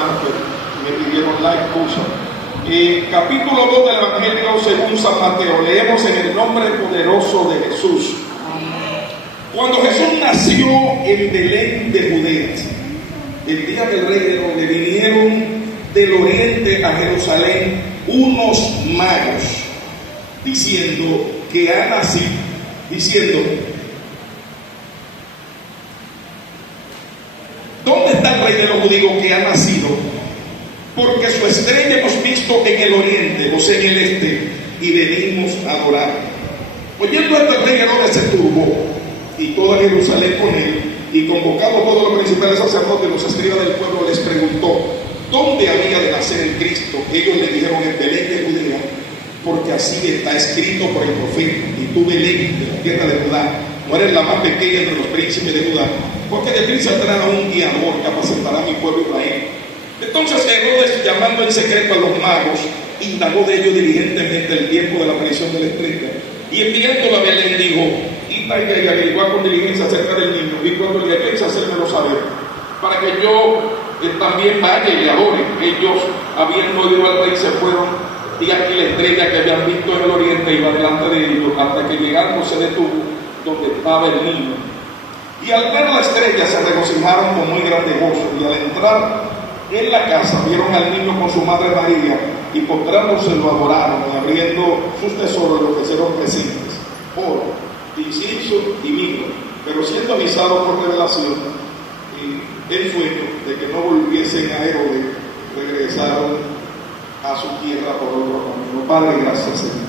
hermanos que me pidieron la excusa. Capítulo 2 del Evangelio según San Mateo. Leemos en el nombre poderoso de Jesús. Cuando Jesús nació en Belén de Judea, el día del rey Herodes, vinieron del oriente a Jerusalén unos magos diciendo que ha nacido, ¿dónde está el rey de los judíos que ha nacido? Porque su estrella hemos visto en el oriente, o sea en el este, y venimos a adorar. Oyendo esto, el rey Herodes se turbó, y toda Jerusalén con él, y convocado todos los principales sacerdotes y los escribas del pueblo, les preguntó dónde había de nacer el Cristo. Ellos le dijeron: en Belén de Judea, porque así está escrito por el profeta: y tú, Belén, de la tierra de Judá, no eres la más pequeña entre los príncipes de Judá, porque de ti saldrá un guiador que apacentará a mi pueblo Israel. Entonces Herodes, llamando en secreto a los magos, indagó de ellos diligentemente el tiempo de la aparición de la estrella, y enviándolo a Belén dijo: id y averiguad con diligencia acerca del niño, y cuando le piense hacérmelo saber, para que yo también vaya y le adore. Ellos, habiendo oído al rey, se fueron, y aquí la estrella que habían visto en el oriente iba delante de ellos, hasta que llegando se detuvo donde estaba el niño. Y al ver la estrella se regocijaron con muy grande gozo, y al entrar en la casa vieron al niño con su madre María, y postrándose lo adoraron, y abriendo sus tesoros le ofrecieron presentes: oro, incienso y vino. Pero siendo avisados por revelación en sueño de que no volviesen a Herodes, regresaron a su tierra por otro camino. Padre, gracias, Señor.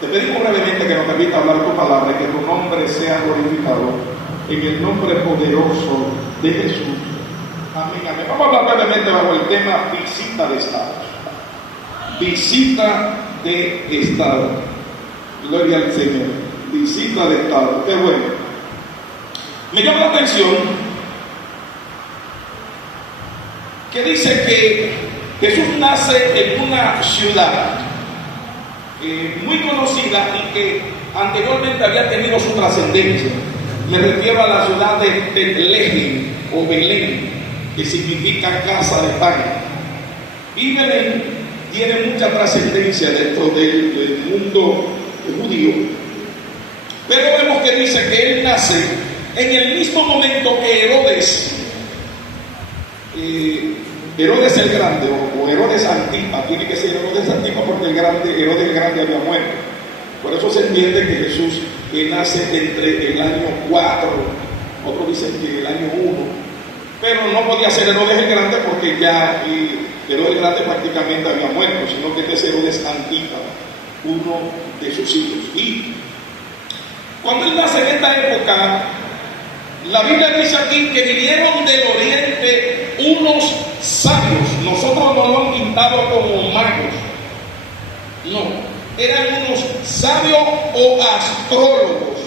Te pedimos brevemente que nos permita hablar tu palabra y que tu nombre sea glorificado en el nombre poderoso de Jesús. Amén, amén. Vamos a hablar brevemente bajo el tema visita de Estado. Visita de Estado. Gloria al Señor. Visita de Estado. Qué bueno. Me llama la atención que dice que Jesús nace en una ciudad muy conocida y que anteriormente había tenido su trascendencia. Me refiero a la ciudad de Betlehem o Belén, que significa casa de pan. Y Belén tiene mucha trascendencia dentro del mundo judío. Pero vemos que dice que él nace en el mismo momento que Herodes el Grande, o Herodes Antipa. Tiene que ser Herodes Antipa porque Herodes el Grande había muerto. Por eso se entiende que Jesús nace entre el año 4, otros dicen que el año 1, pero no podía ser Herodes el Grande porque ya Herodes el Grande prácticamente había muerto, sino que es Herodes Antipa, uno de sus hijos. Y cuando él nace en esta época, la Biblia dice aquí que vinieron del oriente unos sabios. Nosotros no lo han pintado como magos, no, eran unos sabios o astrólogos.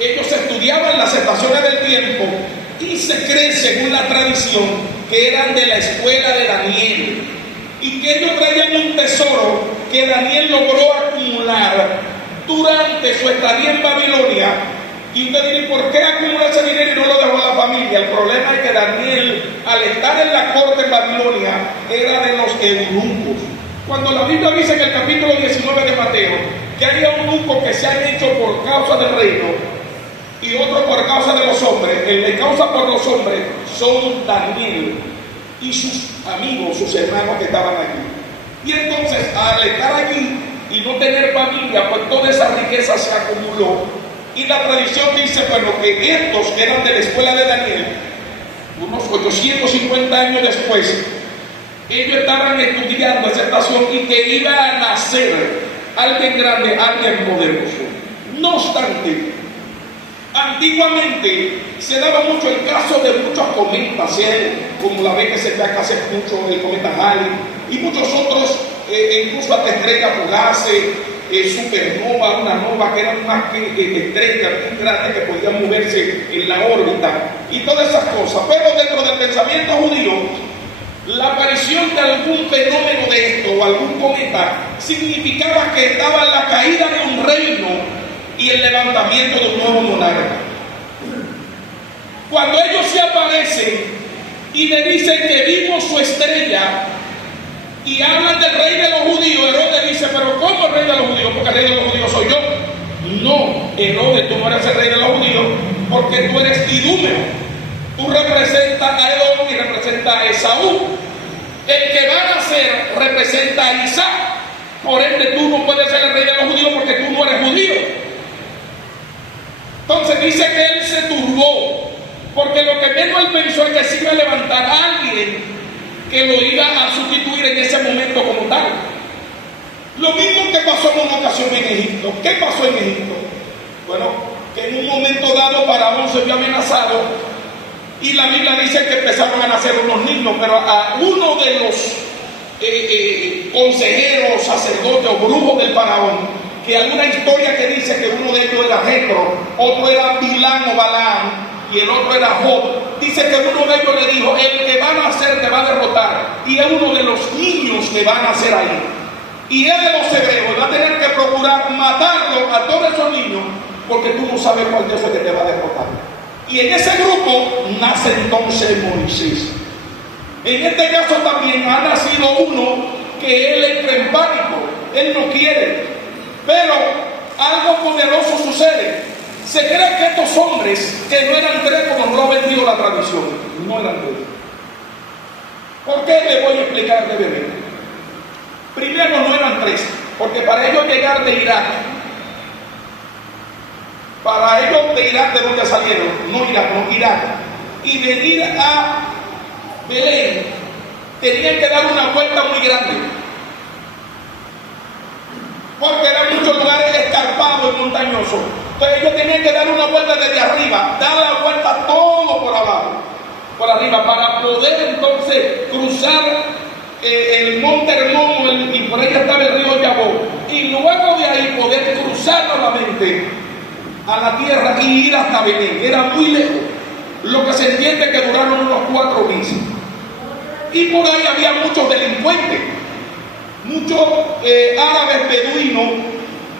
Ellos estudiaban las estaciones del tiempo y se cree, según la tradición, que eran de la escuela de Daniel, y que ellos traían un tesoro que Daniel logró acumular durante su estadía en Babilonia. Y usted dice: ¿por qué acumuló ese dinero y no lo dejó a la familia? El problema es que Daniel, al estar en la corte en Babilonia, era de los eunucos. Cuando la Biblia dice en el capítulo 19 de Mateo que hay eunucos que se han hecho por causa del reino y otros por causa de los hombres, el de causa por los hombres son Daniel y sus amigos, sus hermanos que estaban allí. Y entonces, al estar allí y no tener familia, pues toda esa riqueza se acumuló. Y la tradición dice, bueno, que estos que eran de la escuela de Daniel, unos 850 años después, ellos estaban estudiando esa estación y que iba a nacer alguien grande, alguien poderoso. No obstante, antiguamente se daba mucho el caso de muchos cometas, como la vez que se ve acá hace mucho el cometa Halley, y muchos otros, incluso hasta estrellas fugaces, supernova, una nova, que eran más que estrellas muy grandes que podían moverse en la órbita y todas esas cosas. Pero dentro del pensamiento judío, la aparición de algún fenómeno de esto o algún cometa significaba que estaba la caída de un reino y el levantamiento de un nuevo monarca. Cuando ellos se aparecen, y le dicen que vimos su estrella y hablan del rey de los judíos. Herodes dice, pero ¿cómo el rey de los judíos? Porque el rey de los judíos soy yo. No, Herodes, tú no eres el rey de los judíos porque tú eres idúmeo. Tú representas a Edom y representas a Esaú. El que va a nacer representa a Isaac. Por ende, tú no puedes ser el rey de los judíos porque tú no eres judío. Entonces dice que él se turbó, porque lo que menos él pensó es que se iba a levantar a alguien que lo iba a sustituir en ese momento como tal. Lo mismo que pasó en una ocasión en Egipto. ¿Qué pasó en Egipto? Bueno, que en un momento dado Faraón se vio amenazado y la Biblia dice que empezaron a nacer unos niños, pero a uno de los consejeros, sacerdotes o brujos del Faraón, que hay una historia que dice que uno de ellos era Jetro, otro era Bilán o Balaam y el otro era Job. Dice que uno de ellos le dijo, el que va a nacer te va a derrotar, y es uno de los niños que van a nacer ahí. Y él de los hebreos va a tener que procurar matarlo a todos esos niños, porque tú no sabes cuál Dios es el que te va a derrotar. Y en ese grupo nace entonces Moisés. En este caso también ha nacido uno que él entra en pánico, él no quiere, pero algo poderoso sucede. Se cree que estos hombres, que no eran tres como nos lo ha vendido la tradición, no eran tres. ¿Por qué? Le voy a explicar brevemente. Primero, no eran tres, porque para ellos llegar de Irak, ¿de dónde salieron? No Irak, no Irak, y venir a Belén, tenían que dar una vuelta muy grande, porque eran muchos lugares escarpados y montañosos. Entonces ellos tenían que dar una vuelta desde arriba, dar la vuelta todo por abajo, por arriba, para poder entonces cruzar el monte Hermón, y por ahí estaba el río Yabó, y luego de ahí poder cruzar nuevamente a la tierra y ir hasta Belén. Era muy lejos, lo que se entiende que duraron unos 4 meses. Y por ahí había muchos delincuentes, muchos árabes beduinos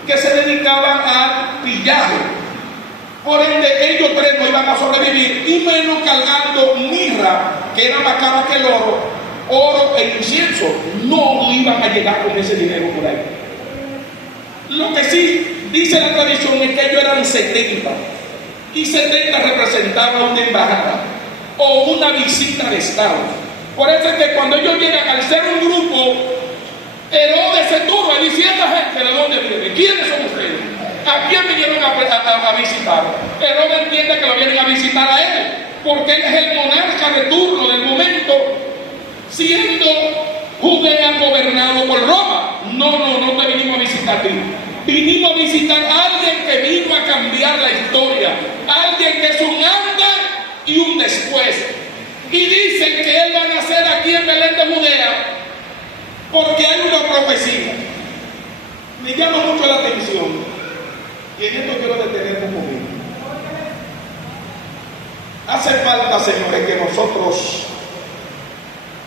que se dedicaban al pillaje. Por ende, ellos tres no iban a sobrevivir, y menos cargando mirra, que era más cara que el oro e incienso. No iban a llegar con ese dinero por ahí. Lo que sí dice la tradición es que ellos eran 70, y 70 representaban una embajada o una visita de Estado. Por eso es que cuando ellos llegan, al ser un grupo, Herodes se turba y dice, ¿esta gente de dónde viene? ¿Quiénes son ustedes? ¿A quién vinieron a visitar? Herodes entiende que lo vienen a visitar a él, porque él es el monarca de turno del momento, siendo Judea gobernado por Roma. No te vinimos a visitar a ti. Vinimos a visitar a alguien que vino a cambiar la historia, alguien que es un antes y un después. Y dicen que él va a nacer aquí en Belén de Judea porque hay una profecía. Me llama mucho la atención, y en esto quiero detenerme un momento. Hace falta, señores, que nosotros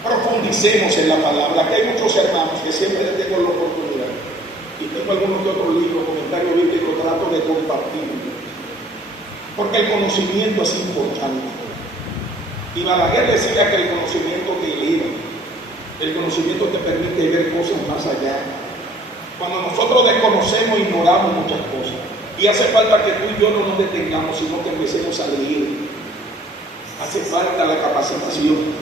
profundicemos en la palabra, que hay muchos hermanos que siempre tengo la oportunidad, y tengo algunos de otros libros, comentarios bíblicos, trato de compartir, porque el conocimiento es importante. Y Balaguer decía que el conocimiento te eleva, el conocimiento te permite ver cosas más allá. Cuando nosotros desconocemos, ignoramos muchas cosas, y hace falta que tú y yo no nos detengamos, sino que empecemos a leer. Hace falta la capacitación,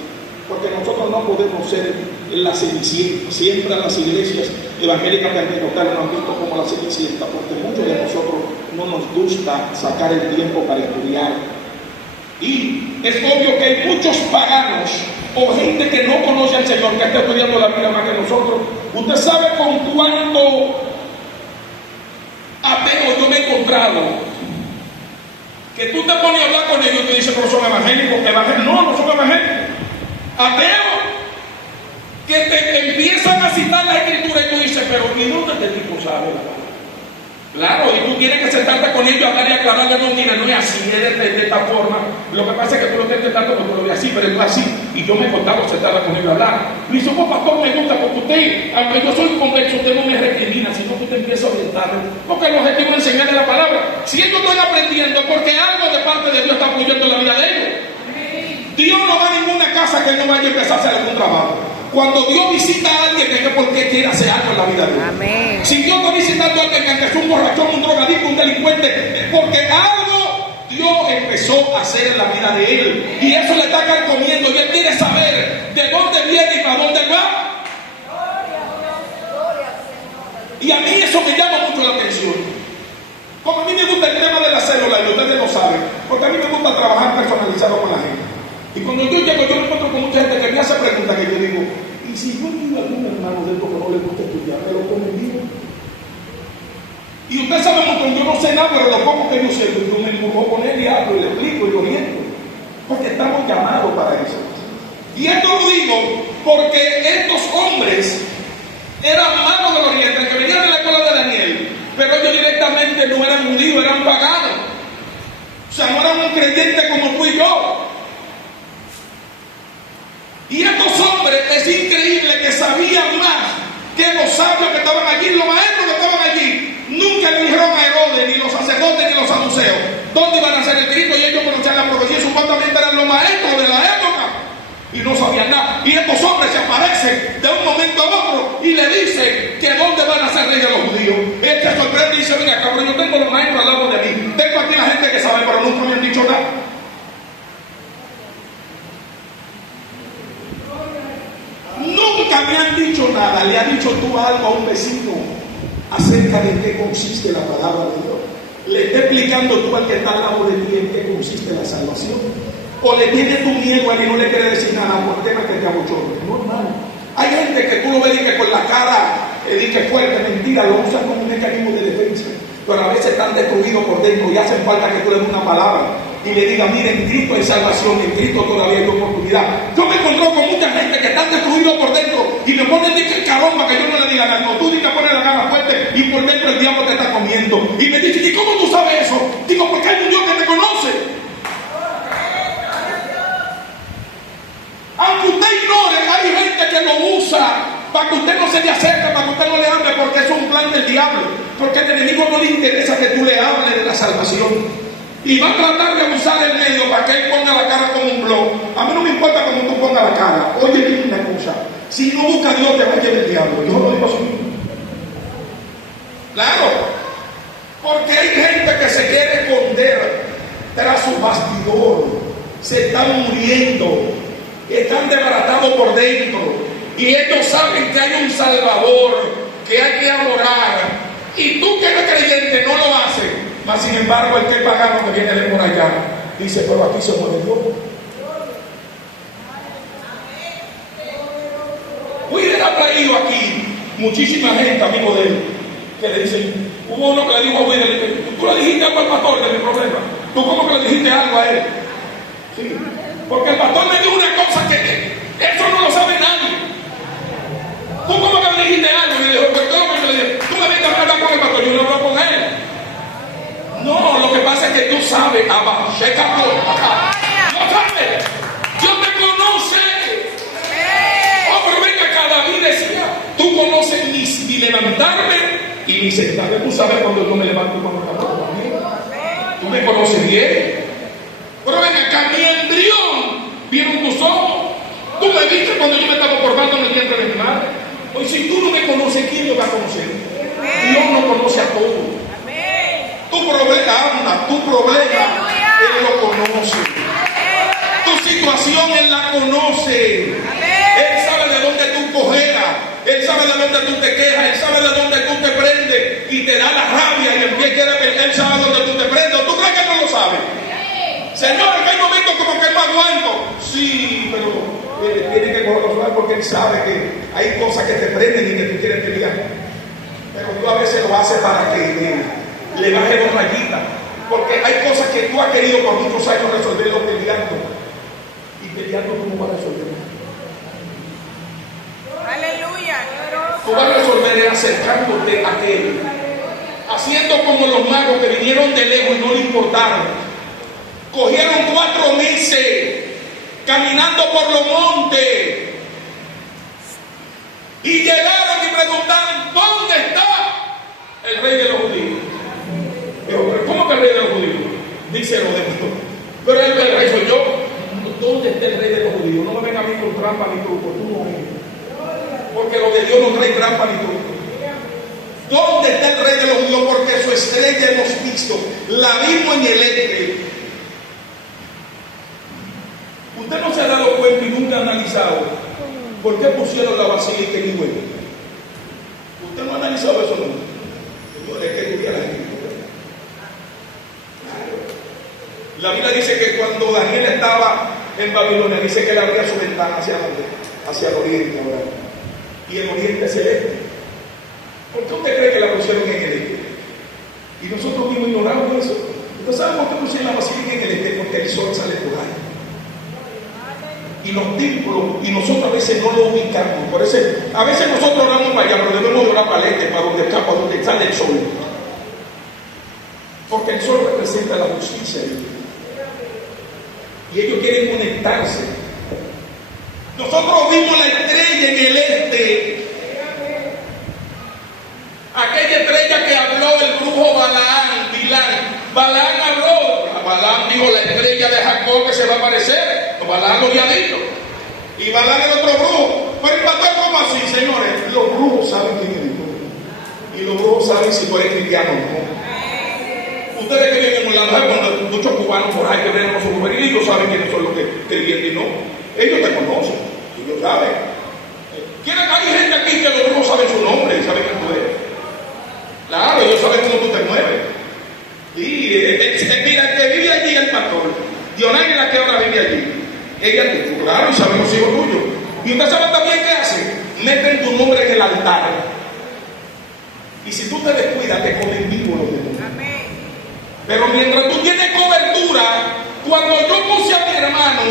porque nosotros no podemos ser la cenicienta. Siempre las iglesias evangélicas pentecostales nos han visto como la cenicienta, porque muchos de nosotros no nos gusta sacar el tiempo para estudiar. Y es obvio que hay muchos paganos o gente que no conoce al Señor, que está estudiando la Biblia más que nosotros. Usted sabe con cuánto ateo yo me he encontrado, que tú te pones a hablar con ellos y te dicen, pero son evangélicos, no son evangélicos, ateos, que te empiezan a citar la escritura y tú dices, pero ¿y dónde este tipo sabe la palabra? Claro, y tú tienes que sentarte con ellos, hablar y aclararle, no, mira, no es así, es de esta forma. Lo que pasa es que tú lo tienes que tanto porque lo ves así, pero no es así. Y yo me he contado sentarla con ellos a hablar. Me dice, pues pastor, me gusta, porque usted, aunque yo soy convexo, usted no me recrimina, sino que usted empieza a orientarme. Porque el objetivo es enseñarle la palabra. Si ellos están aprendiendo, porque algo de parte de Dios está fluyendo en la vida de ellos. Dios no va a ninguna casa que Él no vaya a empezar a hacer algún trabajo. Cuando Dios visita a alguien, es porque quiere hacer algo en la vida de Dios. Amén. Si Dios está visitando a alguien que antes es un borrachón, un drogadicto, un delincuente, es porque algo Dios empezó a hacer en la vida de él. Y eso le está carcomiendo. Y Él quiere saber de dónde viene y para dónde va. Y a mí eso me llama mucho la atención. Como a mí me gusta el tema de la célula, y ustedes lo saben, porque a mí me gusta trabajar personalizado con la gente. Y cuando yo llego, yo me encuentro con mucha gente que me hace preguntas que yo digo, ¿y si yo digo a algún hermano de esto que no le gusta estudiar, me lo pone vivo? Y usted sabe mucho, yo no sé nada, pero lo poco que yo sé, yo me empujo con él y hablo, y le explico y lo oriento. Porque estamos llamados para eso. Y esto lo digo porque estos hombres eran magos del oriente, que venían de la escuela de Daniel, pero ellos directamente no eran judíos, eran paganos. O sea, no eran un creyente como tú y yo. Y estos hombres, es increíble que sabían más que los sabios que estaban allí, los maestros que estaban allí. Nunca le dijeron a Herodes, ni los sacerdotes, ni los saduceos, dónde iban a hacer el Cristo, y ellos conocían la profecía, supuestamente eran los maestros de la época, y no sabían nada. Y estos hombres se aparecen de un momento a otro y le dicen que dónde van a ser reyes los judíos. Él se sorprende y dice, venga cabrón, yo tengo los maestros al lado de mí, tengo aquí la gente que sabe, pero nunca me han dicho nada. Nunca me han dicho nada. ¿Le has dicho tú algo a un vecino acerca de qué consiste la palabra de Dios? ¿Le está explicando tú al que está al lado de ti en qué consiste la salvación? ¿O le tienes tu miedo a él y no le quieres decir nada por tema que te abochorne? No, hermano. Hay gente que tú lo ves y que con la cara que fuerte, mentira, lo usan como un mecanismo de defensa, pero a veces están destruidos por dentro y hacen falta que tú le des una palabra y le diga, miren, en Cristo hay salvación, en Cristo todavía hay oportunidad. Yo me encontré con mucha gente que están destruidos por dentro y me ponen de que caramba que yo no le diga nada. No, tú di que pones la cara fuerte y por dentro el diablo te está comiendo. Y me dice, ¿y cómo tú sabes eso? Digo, porque hay un Dios que te conoce. Aunque usted ignore, hay gente que lo usa para que usted no se le acerque, para que usted no le hable, porque eso es un plan del diablo. Porque al enemigo no le interesa que tú le hables de la salvación. Y va a tratar de usar el medio para que él ponga la cara como un blog. A mí no me importa cómo tú pongas la cara. Oye, bien una cosa. Si no busca a Dios, te va a llevar el diablo. Yo lo digo así. Claro. Porque hay gente que se quiere esconder tras su bastidor. Se están muriendo. Están desbaratados por dentro. Y ellos saben que hay un Salvador, que hay que adorar. Y tú que eres creyente no lo haces. Mas sin embargo, el que es pagano que viene de por allá dice, pero aquí se muere Dios. Hubiera traído aquí muchísima gente, amigo de él, que le dicen, hubo uno que le dijo a William, tú le dijiste algo al pastor de mi problema. ¿Tú cómo que le dijiste algo a él? Sí. Porque el pastor me dijo una cosa que eso no lo sabe nadie. ¿Tú cómo que le dijiste algo? Y le dijo, pues tú me dijiste, tú me dijiste hablar con el pastor, yo no hablo con él. No, lo que pasa es que tú sabes, Abba, checa por acá. No sabes, Dios te conoce. Oh, pero venga acá, David decía, tú conoces mi levantarme y mi sentarme. Tú sabes cuando yo me levanto y cuando acabo conmigo. Tú me conoces bien. Pero venga acá, mi embrión vieron tus ojos. Tú me viste cuando yo me estaba formando en el vientre de mi madre. Hoy si tú no me conoces, ¿quién me va a conocer? Dios no conoce a todos. Tu problema, Él lo conoce. Tu situación, Él la conoce. Él sabe de dónde tú cojeras. Él sabe de dónde tú te quejas. Él sabe de dónde tú te prendes y te da la rabia y el pie quiere ver. Él sabe de dónde tú te prendes. ¿Tú crees que no lo sabe? Señor, que hay momentos como que no aguanto. Sí, pero tiene que cogerlo porque Él sabe que hay cosas que te prenden y que tú quieres pelear. Pero tú a veces lo haces para que le baje dos rayitas, porque hay cosas que tú has querido por muchos años resolverlo peleando, y peleando tú no vas a resolver. Aleluya. Tú vas a resolver acercándote a Él, haciendo como los magos que vinieron de lejos y no le importaron. Cogieron 4 meses caminando por los montes y llegaron y preguntaron, ¿dónde está el rey de los judíos? Pero ¿cómo que el rey de los judíos? Dice lo de esto. Pero el rey soy yo. ¿dónde está el rey de los judíos? No me venga a mí con trampa ni truco, tú no eres. Porque lo de Dios no trae trampa ni truco. ¿Dónde está el rey de los judíos? Porque su estrella hemos visto, la vimos en el este. Usted no se ha dado cuenta y nunca ha analizado por qué pusieron la basílica en Higüey. Usted no ha analizado eso nunca. Señores, es que tuviera la gente. La Biblia dice que cuando Daniel estaba en Babilonia, dice que él abría su ventana hacia el oriente, ¿verdad? Y el oriente es el este. ¿Por qué usted cree que la pusieron en el este? Y nosotros mismos ignoramos eso. ¿Usted sabe por qué pusieron la basílica en el este? Porque el sol sale por ahí. Y los templos, y nosotros a veces no lo ubicamos. Por eso, a veces nosotros oramos para allá, pero debemos orar para el este, para donde sale el sol. Porque el sol representa la justicia de Dios. Y ellos quieren conectarse. Nosotros vimos la estrella en el este. Aquella estrella que habló el brujo Bilán. Balaam habló. Balaam dijo: la estrella de Jacob que se va a aparecer. Balaam lo había dicho. Y Balaam era otro brujo. Pero el pastor, ¿cómo así, señores? Los brujos saben quién es Dios. Y los brujos saben si tú eres cristiano o no. Ustedes que viven en la mujer, muchos cubanos por ahí que ven a los juveniles, ellos saben quiénes son los que creen y no. Ellos te conocen, ellos saben. Hay gente aquí que los brujos saben su nombre y saben quién tú eres. Claro, ellos saben cómo tú te mueves. Y mira, que vive allí el pastor, Dionay, la que ahora vive allí. Ella, claro, y saben los hijos tuyos. Y usted sabe también qué hacen. Meten tu nombre en el altar. Y si tú te descuidas, te comen vivo los demonios. Pero mientras tú tienes cobertura, cuando yo puse a mi hermano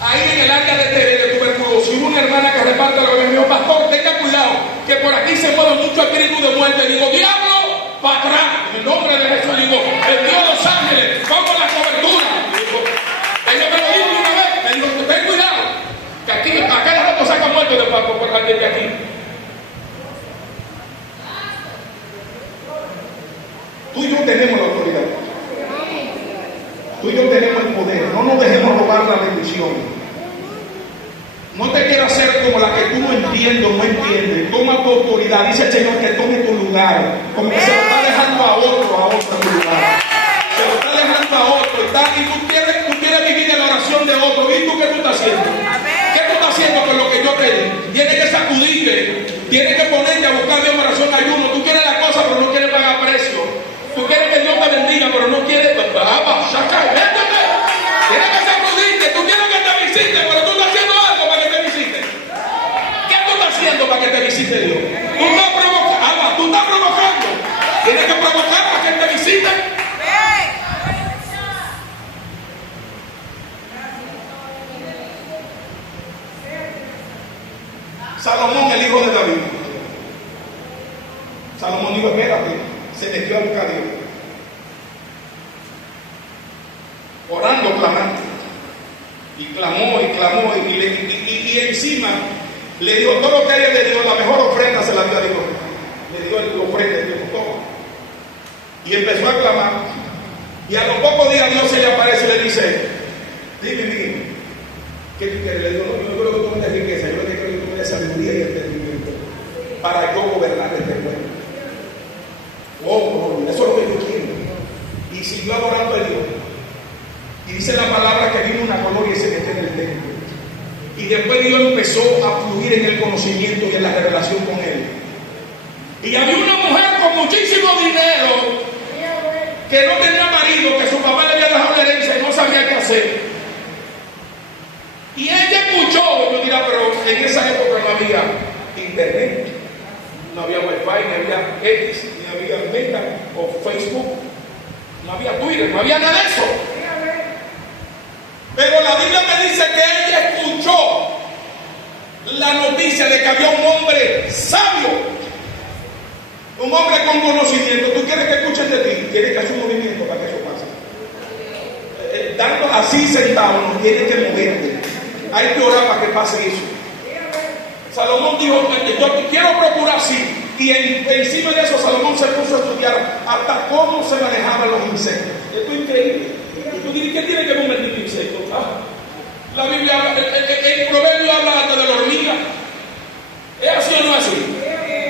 ahí en el área de tuberculosis, hubo una hermana que reparte lo que me dijo: pastor, tenga cuidado, que por aquí se mueven muchos espíritus de muerte. Y digo: diablo, para atrás, en el nombre de Jesús. Digo: el Dios de los ángeles, pongo la cobertura. Ella me lo dijo una vez, me dijo: ten cuidado, que aquí, acá la gente saca muertos de aquí. Tú y yo tenemos la autoridad. Tú y yo tenemos el poder. No nos dejemos robar la bendición. No te quieras hacer como la que tú no entiendes. Toma tu autoridad. Dice el Señor que tome tu lugar. Como que se lo está dejando a otro tu lugar. Se lo está dejando a otro. Y tú quieres vivir en la oración de otro. ¿Y tú qué tú estás haciendo? ¿Qué tú estás haciendo con lo que yo te di? Tienes que sacudirte. Tienes que ponerte a buscar Dios en oración, ayuno. Tú quieres la cosa, pero no quieres pagar precio. Tú quieres que Dios te bendiga, pero no quieres. Tienes que sacudirte. Tú quieres que te visite, pero tú estás haciendo algo para que te visite. ¿Qué tú estás haciendo para que te visite Dios? Tú estás provocando. Tienes que provocar para que te visite. Salomón, el hijo de David. Salomón dijo: espérate, se metió a buscar a Dios. Orando, clamando. Y clamó, y encima le dijo: todo lo que haya de Dios, la mejor ofrenda se la dio a Dios. Le dio la ofrenda, Dios, toma. Y empezó a clamar. Y a los pocos días Dios se le aparece y le dice: dime, ¿qué tú quieres? Le digo: no, yo no creo que tú me des riqueza, yo creo que tú me des sabiduría y entendimiento para yo gobernar este pueblo. Oh, eso es lo que yo quiero. Y siguió adorando a Dios. Y dice la palabra que vino una gloria y se metió en el templo. Y después Dios empezó a fluir en el conocimiento y en la revelación con él. Y había una mujer con muchísimo dinero que no tenía marido, que su papá le había dejado la herencia y no sabía qué hacer. Y ella escuchó, yo diría, pero en esa época no había internet, no había wifi, no había X, no había Meta o Facebook, no había Twitter, no había nada de eso. Pero la Biblia me dice que ella escuchó la noticia de que había un hombre sabio, un hombre con conocimiento. Tú quieres que escuchen de ti, tienes que hacer un movimiento para que eso pase. Dando así sentado, no tienes que moverte. Hay que orar para que pase eso. Salomón dijo: yo quiero procurar así. Y encima de eso Salomón se puso a estudiar hasta cómo se manejaban los insectos. Esto es increíble. Y tú dices: ¿qué tiene que ver un insecto? insectos. La Biblia habla, el proverbio habla hasta de la hormiga. ¿Es así o no es así?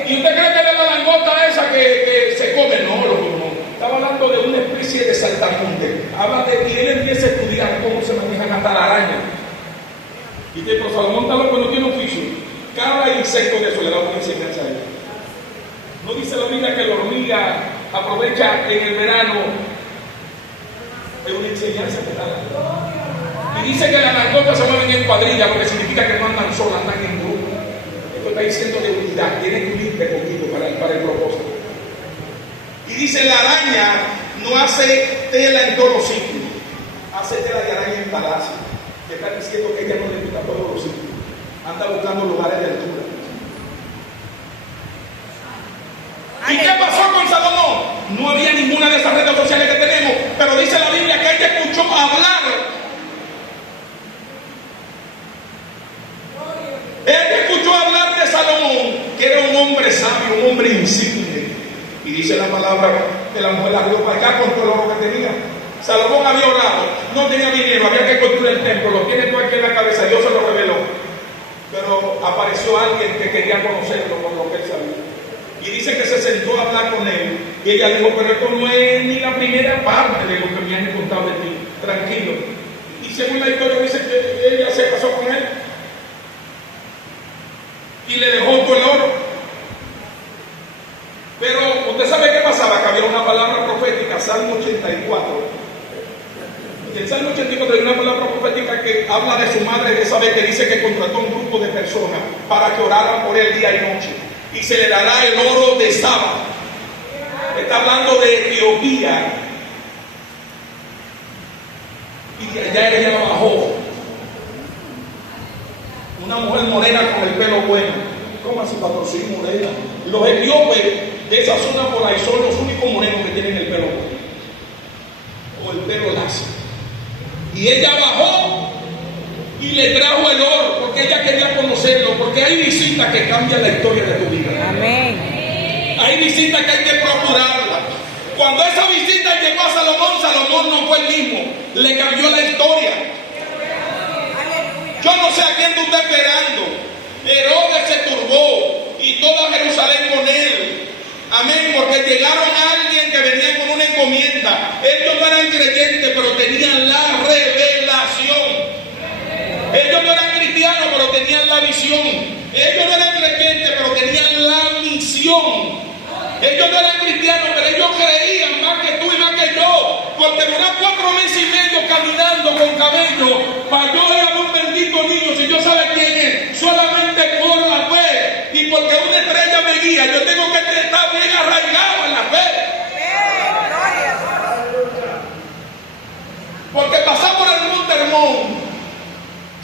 ¿Y usted cree que es la langosta esa que se come? No, no. Estaba hablando de una especie de saltamonte. Habla de que él empieza a estudiar cómo se manejan hasta la araña. Y que por Salomón está loco, no tiene oficio. Cada insecto de eso le da una enseñanza a él. ¿No dice la Biblia que la hormiga aprovecha en el verano? Es una enseñanza que da. Y dice que las langostas se mueven en cuadrilla, lo que significa que no andan solas, andan en grupo. Esto está diciendo de unidad, tienen que unirte conmigo para el propósito. Y dice, la araña no hace tela en todos los sitios, hace tela de araña en palacio. Te está diciendo que ella no le gusta todos los sitios, anda buscando lugares de altura. ¿Y qué pasó con Salomón? No había ninguna de esas redes sociales que tenemos, pero dice la Biblia que ella escuchó hablar. Ella escuchó hablar de Salomón, que era un hombre sabio, un hombre insigne. Y dice la palabra que la mujer la dio para acá con todo el oro que tenía. Salomón había orado, no tenía dinero, había que construir el templo, lo tiene todo aquí en la cabeza, Dios se lo reveló. Pero apareció alguien que quería conocerlo por lo que él sabía. Y dice que se sentó a hablar con él. Y ella dijo, pero esto no es ni la primera parte de lo que me han contado de ti. Tranquilo. Y según la historia dice que ella se casó con él. Y le dejó todo el oro. Pero usted sabe qué pasaba, que había una palabra profética, Salmo 84. Y el Salmo 84 hay una palabra profética que habla de su madre de Isabel, que dice que contrató un grupo de personas para que oraran por él día y noche. Y se le dará el oro de Saba. Está hablando de Etiopía. Y de allá ella bajó. Una mujer morena con el pelo bueno. ¿Cómo así, patrocino morena? Los etíopes de esa zona por ahí son los únicos morenos que tienen el pelo bueno. O el pelo lacio. Y ella bajó y le trajo el oro porque ella quería conocerlo, porque hay visitas que cambian la historia de tu vida. Amén. Hay visitas que hay que procurarla. Cuando esa visita llegó a Salomón, Salomón no fue el mismo, le cambió la historia. Yo no sé a quién tú estás esperando. Herodes se turbó y toda Jerusalén con él. Amén, porque llegaron a alguien que venía con una encomienda. Ellos no eran creyentes, pero tenían la revelación. Ellos no eran cristianos, pero tenían la visión. Ellos no eran creyentes, pero tenían la misión. Ellos no eran cristianos, pero ellos creían más que tú y más que yo. Porque duran 4 meses y medio caminando con camello para yo ir a un bendito niño. Si yo sabe quién es, solamente por la fe. Y porque una estrella me guía, yo tengo que estar bien arraigado en la fe. Porque pasar por el Monte Hermón,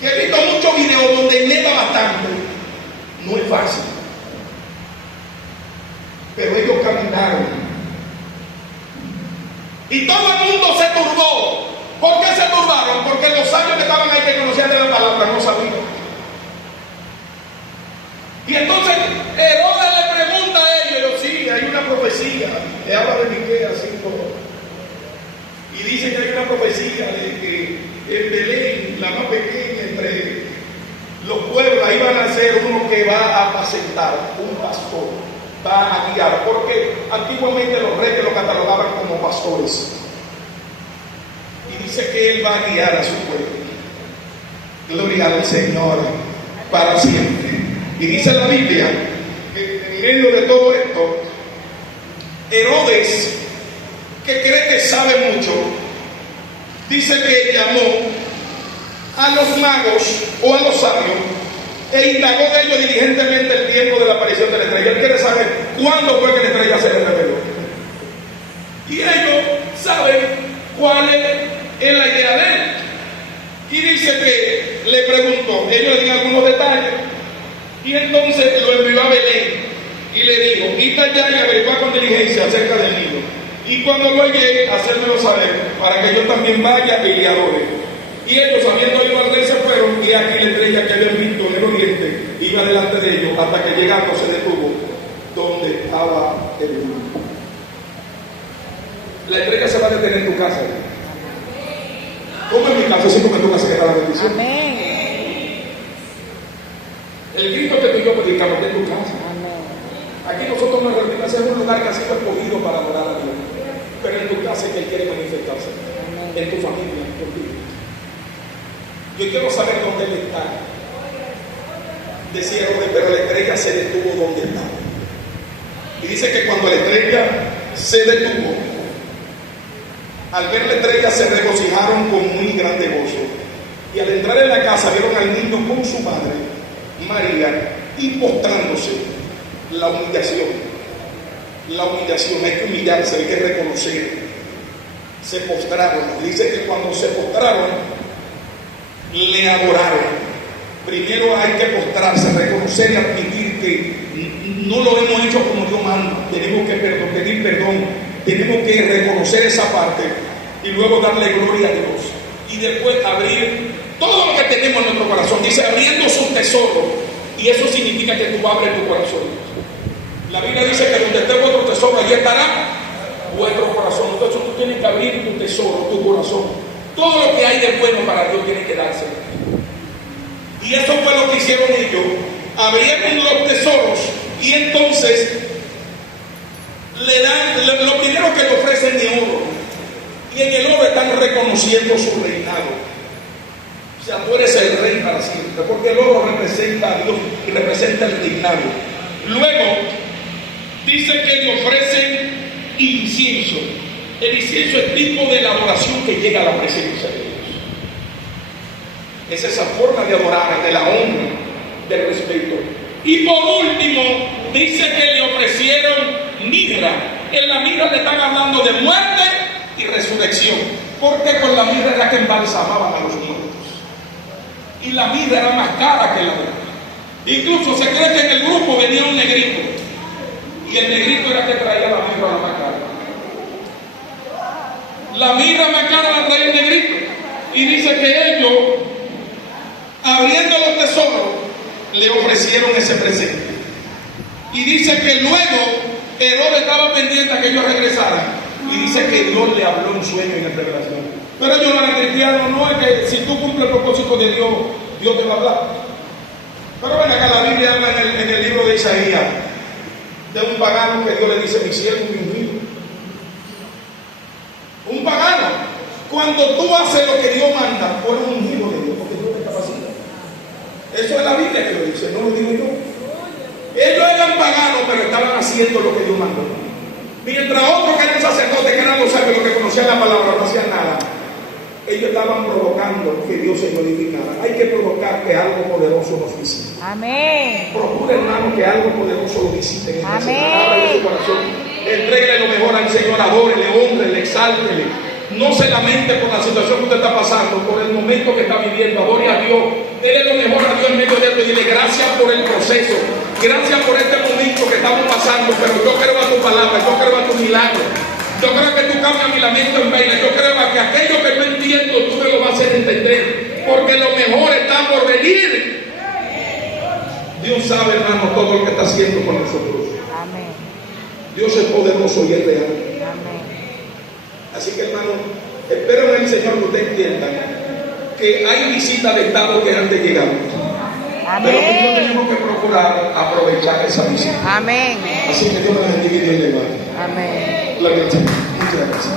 que he visto muchos videos donde neva bastante, no es fácil. Pero ellos caminaron. Y todo el mundo se turbó. ¿Por qué se turbaron? Porque los sabios que estaban ahí, que conocían de la palabra, no sabían. Y entonces Herodes le pregunta a ellos, sí, hay una profecía, le habla de Miqueas 5. Y dice que hay una profecía de que en Belén, la más pequeña entre los pueblos, ahí van a ser uno que va a apacentar, un pastor, va a guiar, porque antiguamente los reyes lo catalogaban como pastores. Y dice que él va a guiar a su pueblo. Gloria al Señor para siempre. Y dice la Biblia que en medio de todo esto, Herodes, que cree que sabe mucho, dice que llamó a los magos o a los sabios e indagó de ellos diligentemente el tiempo de la aparición de la estrella. Él quiere saber cuándo fue que la estrella se le reveló. Y ellos saben cuál es la idea de él. Y dice que le preguntó, ellos le dieron algunos detalles, y entonces lo envió a Belén y le dijo, id allá y averiguad con diligencia acerca del niño. Y cuando lo llegue, hacérmelo saber, para que yo también vaya y le adore. Y ellos, habiendo ido al rey, se fueron, y aquí la estrella que habían visto en el oriente iba delante de ellos, hasta que llegando se detuvo donde estaba el niño. La estrella se va a detener en tu casa. Como en mi cafecito me toca hacer la bendición. Amén. El Cristo que tú y yo predicamos de tu casa. Amén. Aquí nosotros nos reunimos en un lugar que ha sido escogido para adorar a Dios. Pero en tu casa es que Él quiere manifestarse. Amén. En tu familia, contigo. Yo quiero saber dónde Él está. Decía Herodes, pero la estrella se detuvo donde estaba. Y dice que cuando la estrella se detuvo, al ver la estrella se regocijaron con muy grande gozo. Y al entrar en la casa vieron al niño con su madre, María, y postrándose. La humillación. La humillación, hay que humillarse, hay que reconocer. Se postraron. Dice que cuando se postraron, le adoraron. Primero hay que postrarse, reconocer y admitir que no lo hemos hecho como Dios manda. Tenemos que pedir perdón, tenemos que reconocer esa parte y luego darle gloria a Dios. Y después abrir todo lo que tenemos en nuestro corazón. Dice abriendo su tesoro, y eso significa que tú abres tu corazón. La Biblia dice que donde esté vuestro tesoro, allí estará vuestro corazón. Entonces tú tienes que abrir tu tesoro, tu corazón. Todo lo que hay de bueno para Dios tiene que darse. Y eso fue lo que hicieron ellos. Abrieron los tesoros y entonces le dan, lo primero que le ofrecen de oro. Y en el oro están reconociendo su reinado. O sea, tú eres el rey para siempre, porque el oro representa a Dios y representa el reinado. Luego dice que le ofrecen incienso. El incienso es tipo de la adoración que llega a la presencia de Dios. Es esa forma de adorar, de la honra, del respeto. Y por último, dice que le ofrecieron mirra. En la mirra le están hablando de muerte y resurrección. Porque con la mirra era que embalsamaban a los muertos. Y la mirra era más cara que la otra. Incluso se cree que en el grupo venía un negrito. Y el negrito era que traía la mirra más cara. La mirra más cara la traía el negrito. Y dice que ellos, abriendo los tesoros, le ofrecieron ese presente. Y dice que luego Herodes estaba pendiente a que ellos regresaran. Y dice que Dios le habló en sueño y en revelación. Pero ellos no eran cristianos, no es que si tú cumples el propósito de Dios, Dios te va a hablar. Pero ven acá, la Biblia habla en el libro de Isaías de un pagano que Dios le dice: mi siervo, mi ungido. Un pagano. Cuando tú haces lo que Dios manda, tú eres un ungido de Dios, porque Dios te capacita. Eso es la Biblia que lo dice, no lo digo yo. Ellos eran paganos, pero estaban haciendo lo que Dios mandó. Mientras otros que eran sacerdotes, que eran los sabios, los que conocían la palabra, no hacían nada, ellos estaban provocando que Dios se glorificara. Hay que provocar que algo poderoso nos visite. Amén. Procura, hermano, que algo poderoso lo visite en esta Amén. semana. Ábrele su corazón. Entréguele lo mejor al Señor, adórele, honrele, exáltele. No se lamente por la situación que usted está pasando, por el momento que está viviendo. Adore a Dios. Dele lo mejor a Dios en medio de esto y dile gracias por el proceso. Gracias por este momento que estamos pasando, pero yo creo a tu palabra, yo creo a tu milagro. Yo creo que tú cambias mi lamento en vaina. Yo creo que aquello que no entiendo tú me lo vas a hacer entender, porque lo mejor está por venir. Dios sabe, hermano, todo lo que está haciendo con nosotros. Amén. Dios es poderoso y es real. Amén. Así que, hermano, espero en el Señor que usted entienda que hay visitas de Estado que han de llegar. Pero nosotros tenemos que procurar aprovechar esa visita. Amén. Así que Dios me bendiga y Dios le guarde. Amén. Gloria al Señor. Muchas gracias.